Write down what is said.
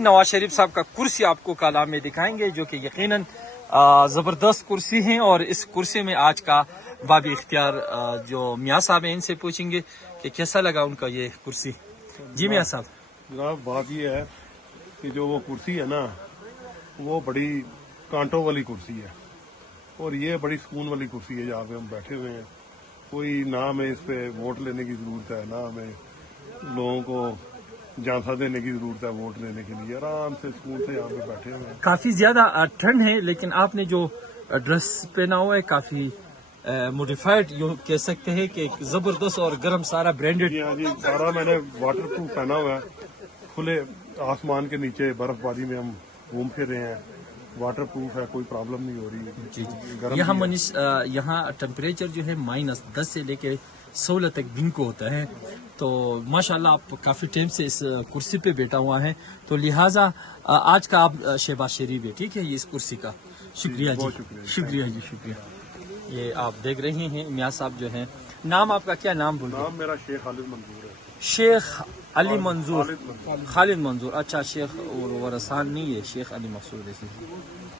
नवाज शरीफ साहब का कुर्सी आपको काला में दिखाएंगे, जो कि यकीनन ज़बरदस्त कुर्सी हैं। और इस कुर्सी में आज का बाब इख्तियार जो मियाँ साहब हैं, इनसे पूछेंगे कि कैसा लगा उनका ये कुर्सी। जी मियाँ साहब। जनाब बात ये है कि जो वो कुर्सी है ना, वो बड़ी कांटों वाली कुर्सी है और ये बड़ी सुकून वाली कुर्सी है जहाँ पे हम बैठे हुए हैं। कोई ना हमें इस पे वोट लेने की ज़रूरत है, ना हमें लोगों को झांसा देने की ज़रूरत है वोट लेने के लिए। आराम से सुकून से यहाँ पे बैठे हुए हैं। काफ़ी ज़्यादा ठंड है, लेकिन आपने जो ड्रेस पहना हुआ है काफ़ी मॉडिफाइड यूँ कह सकते हैं कि ज़बरदस्त और गर्म, सारा ब्रांडेड। जी हाँ जी, सारा मैंने वाटर प्रूफ पहना हुआ है। खुले आसमान के नीचे बर्फबारी में हम घूम फिर रहे हैं, वाटर प्रूफ है, कोई प्रॉब्लम नहीं हो रही। जी गर्म यहाँ भी है। मनीष, यहाँ टेम्परेचर जो है -10 से लेके 16 तक दिन को होता है। तो माशाल्लाह आप काफ़ी टाइम से इस कुर्सी पे बैठा हुआ है, तो लिहाजा आज का आप शहबाज शरीफ है, ठीक है, ये इस कुर्सी का। शुक्रिया जी, बहुत शुक्रिया। शुक्रिया जी, शुक्रिया। ये आप देख रहे हैं मियाँ साहब जो हैं। नाम आपका क्या, नाम बोल नाम मेरा शेख खालिद मंजूर है। शेख अली मंजूर, खालिद मंजूर। खालिद मंजूर। अच्छा, शेख और वरसान नहीं है, शेख अली मकसूद है।